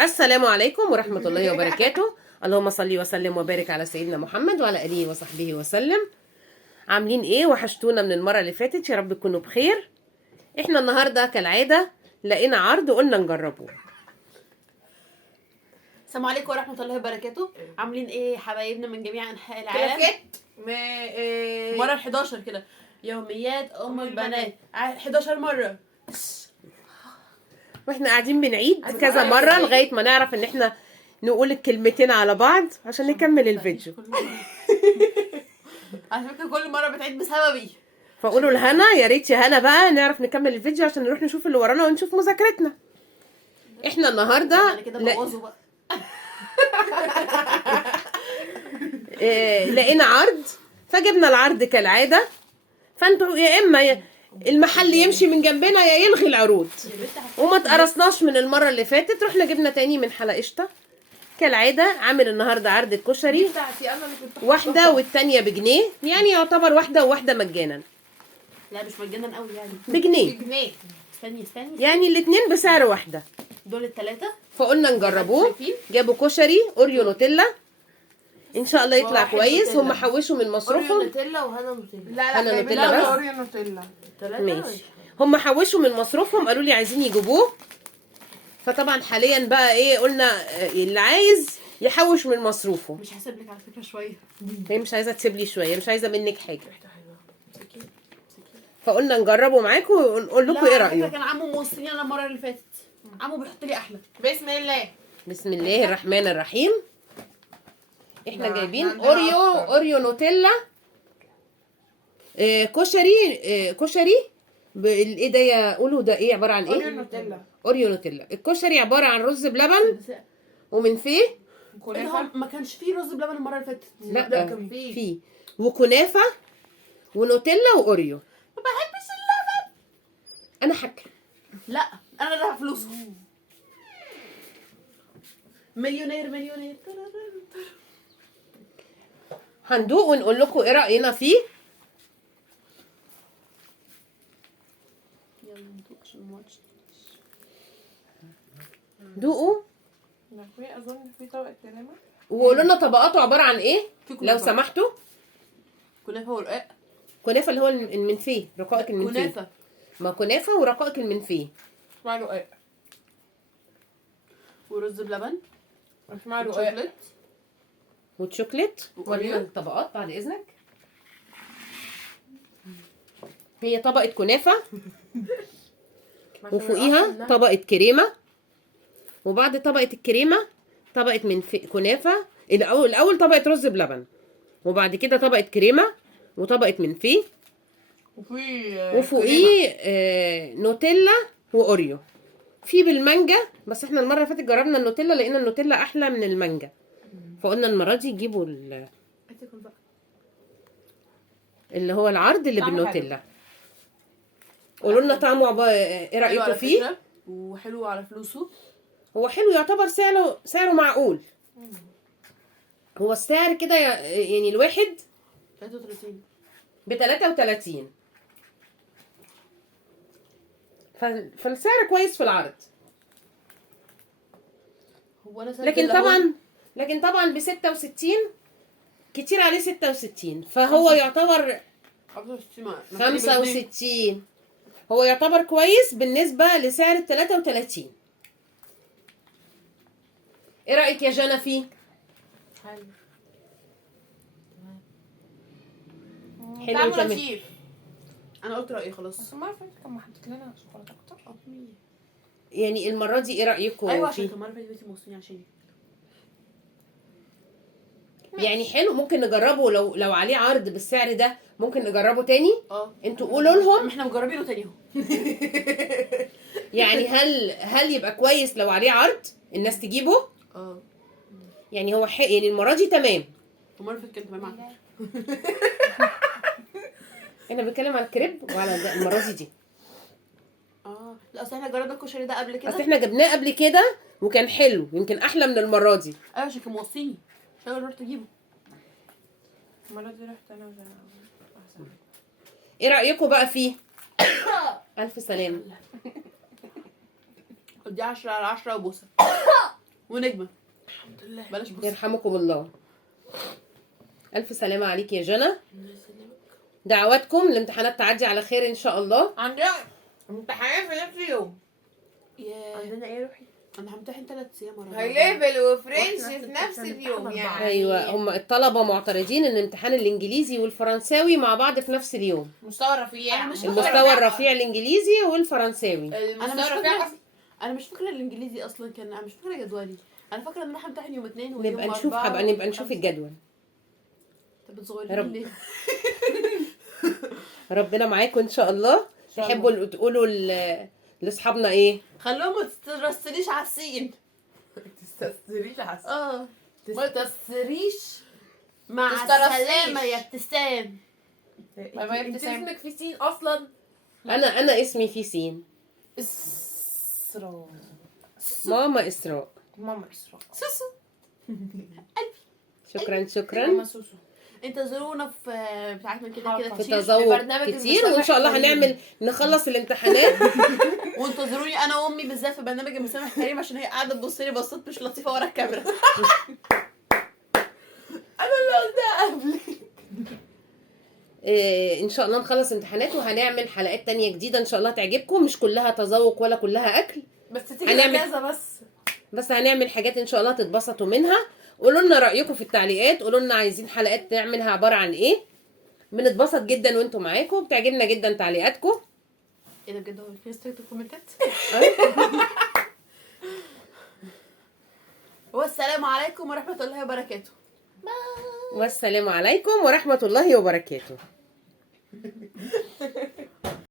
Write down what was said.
السلام عليكم ورحمة الله وبركاته. اللهم صل وسلم وبارك على سيدنا محمد وعلى آله وصحبه وسلم. عاملين ايه؟ وحشتونا من المرة اللي فاتت، يا رب تكونوا بخير. احنا النهاردة كالعادة لقينا عرض وقلنا نجربه. السلام عليكم ورحمة الله وبركاته. عاملين ايه حبايبنا من جميع انحاء العالم؟ مرة 11 كده، يوميات ام البنات 11 مرة. واحنا قاعدين بنعيد كذا مرة لغاية ما نعرف ان احنا نقول الكلمتين على بعض عشان نكمل الفيديو. على فكرة كل مرة بتعيد بسببي، فقولوا لهنا يا ريت يا هنا بقى نعرف نكمل الفيديو عشان نروح نشوف اللي ورانا ونشوف مذاكرتنا. احنا النهارده انا كده بوظوا بقى. لقينا عرض فجبنا العرض كالعادة. فانتوا يا اما المحل يمشي من جنبنا يا يلغي العروض، وما تقرصناش من المرة اللي فاتت. رحنا جبنا تاني من حلقة قشطة كالعادة. عامل النهاردة عرض الكشري واحدة والتانية بجنيه، يعني يعتبر واحدة وواحدة مجانا. لا مش مجانا قوي، يعني بجنيه. استني يعني الاتنين بسعر واحدة. دول التلاتة. فقلنا نجربوه. جابوا كشري اوريو نوتيلا، ان شاء الله يطلع كويس. هم حوشوا من مصروفهم. اوريو نوتيلا وهنا نوتيلا. لا هنا نوتيلا بس. اوريو نوتيلا. ماشي. هم حوشوا من مصروفهم، قالوا لي عايزين يجيبوه. فطبعا حاليا بقى ايه، قلنا اللي عايز يحوش من مصروفه. مش هسيب لك على فكرة شوية. هي مش عايزه تسيب لي شويه، مش عايزه منك حاجه. فقلنا نجربه معاكم ونقول لكم ايه رايكم. كان عمو موصيني انا المرة اللي فاتت، عمو بيحط لي احلى. بسم الله. بسم الله الرحمن الرحيم. احنا جايبين عندنا اوريو نوتيلا. كشري. كشري ايه ده؟ قولوا ده ايه، عباره عن ايه؟ اوريو نوتيلا. اوريو نوتيلا. الكشري عباره عن رز بلبن ومن فيه كنافه. ما كانش فيه رز بلبن المرة اللي فاتت. لا كان فيه. فيه وكنافه ونوتيلا واوريو. ما بحبش اللبن. انا حكا. لا انا اللي دافع فلوسه. مليونير. هندوق ونقول لكم ايه راينا فيه. يلا ندوق عشان الماتش. دوقوا في اظن في طبق كريمه. وقولوا لنا طبقاته عباره عن ايه في لو كنافة. سمحتوا. كنافة ورقاق. كنافه اللي هو المنفيه، رقائق المنفيه. كنافة. ما كنافه ورقائق المنفيه. اسمها رقاق. ورز بلبن. اسمها رقاق. وشوكليت. وتشوكليت. وأوريو. ورينا الطبقات بعد اذنك. هي طبقه كنافه وفوقيها طبقه كريمه، وبعد طبقه الكريمه طبقه كنافه. الاول طبقه رز بلبن، وبعد كده طبقه كريمه وطبقه منفيه، وفوقيه نوتيلا واوريو. في بالمانجا، بس احنا المره اللي فاتت جربنا النوتيلا لقينا النوتيلا احلى من المانجا، فقلنا المره دي يجيبوا اللي هو العرض اللي طعمه بالنوتيلا. قولوا لنا طعمه ايه رايكم فيه. وحلو على فلوسه. هو حلو، يعتبر سعره معقول. هو السعر كده يعني الواحد 33 ب 33، فالسعر كويس في العرض. هو انا لكن طبعا ب 66 كتير عليه. 66 فهو يعتبر 65. هو يعتبر كويس بالنسبة لسعر 33. ايه رأيك يا جنى فيه؟ حلو طعمه كمان. لطيف. انا قلت رايي خلاص. بس المره اللي فاتت كان محطوط لنا شوكولاته اكتر. يعني المرة دي ايه رأيكم ايوه عشان فيه؟ المره اللي فاتت موصيني عشاني. يعني حلو، ممكن نجربه لو عليه عرض بالسعر ده، ممكن نجربه تاني. انتوا قولوا لهم. احنا مجربينه تاني اهو. يعني هل يبقى كويس لو عليه عرض الناس تجيبه؟ يعني هو يعني المرة دي تمام. المره اللي فاتت كانت تمام معاك. انا بتكلم على الكريب وعلى المرة دي. لا اصل احنا جربنا الكشري ده قبل كده. اصل احنا جبناه قبل كده وكان حلو، يمكن احلى من المرة دي. ايوه عشان كان موصيني، عشان انا رحت اجيبه. المره دي رحت انا وجنى. ايه رأيكم بقى فيه؟ الف سلامة. دي 10 على 10 وبوسه ونجمه. الحمد لله. بلاش بوسه. يرحمكم الله. الف سلامه عليك يا جنى. دعواتكم الامتحانات تعدي على خير ان شاء الله. عندنا امتحانات في نفس اليوم. ياه عندنا ايه يا روحي؟ انا همتحن 3 ايام ورا بعض. هاي وفرنش في نفس اليوم يعني. ايوه هم الطلبه معترضين ان امتحان الانجليزي والفرنساوي مع بعض في نفس اليوم. مستوى رفيع. أنا مش المستوى الرفيع الانجليزي والفرنساوي. المستوى مش الرفيع فاكرة. انا مش فاكره الانجليزي اصلا كان، انا مش فاكره جدولي. انا فاكره ان انا همتحن يوم 2 ويوم 4. نبقى نشوف، نبقى نشوف الجدول. طب يا بتصغرين رب. ليه؟ ربنا معاكم ان شاء الله. تحبوا تقولوا لاصحابنا ايه؟ خلوهم ما تسترسليش على السين. تستسريش حسن. ما تستسريش. مع تسترسليش. السلامه يا ابتسام. ما انت اسمك في سين اصلا. انا اسمي في سين. اسراء. ماما اسراء. ماما اسراء. سوسو. شكرا ماما سوسو. انتظرونا في بتاعتنا كده كده في كتير. تذوق برنامج كتير، وان شاء الله المسامح نخلص الامتحانات. وانتظروني انا وامي بالذات في برنامج المسامح كريم، عشان هي قاعده تبص لي بصات مش لطيفه ورا الكاميرا. انا اللي قلتها قبلك. ان شاء الله نخلص امتحانات وهنعمل حلقات تانية جديدة ان شاء الله تعجبكم، مش كلها تذوق ولا كلها اكل، بس تيجي هنعمل- اجازه بس. هنعمل حاجات ان شاء الله تتبسطوا منها. قولوا لنا رأيكم في التعليقات، قولوا لنا عايزين حلقات نعملها عبارة عن ايه. بنتبسط جدا وانتم معاكم، بتعجبنا جدا تعليقاتكم. ايه ده بجد؟ هو في ناس بتكتب كومنتات؟ والسلام عليكم ورحمه الله وبركاته. والسلام عليكم ورحمة الله وبركاته.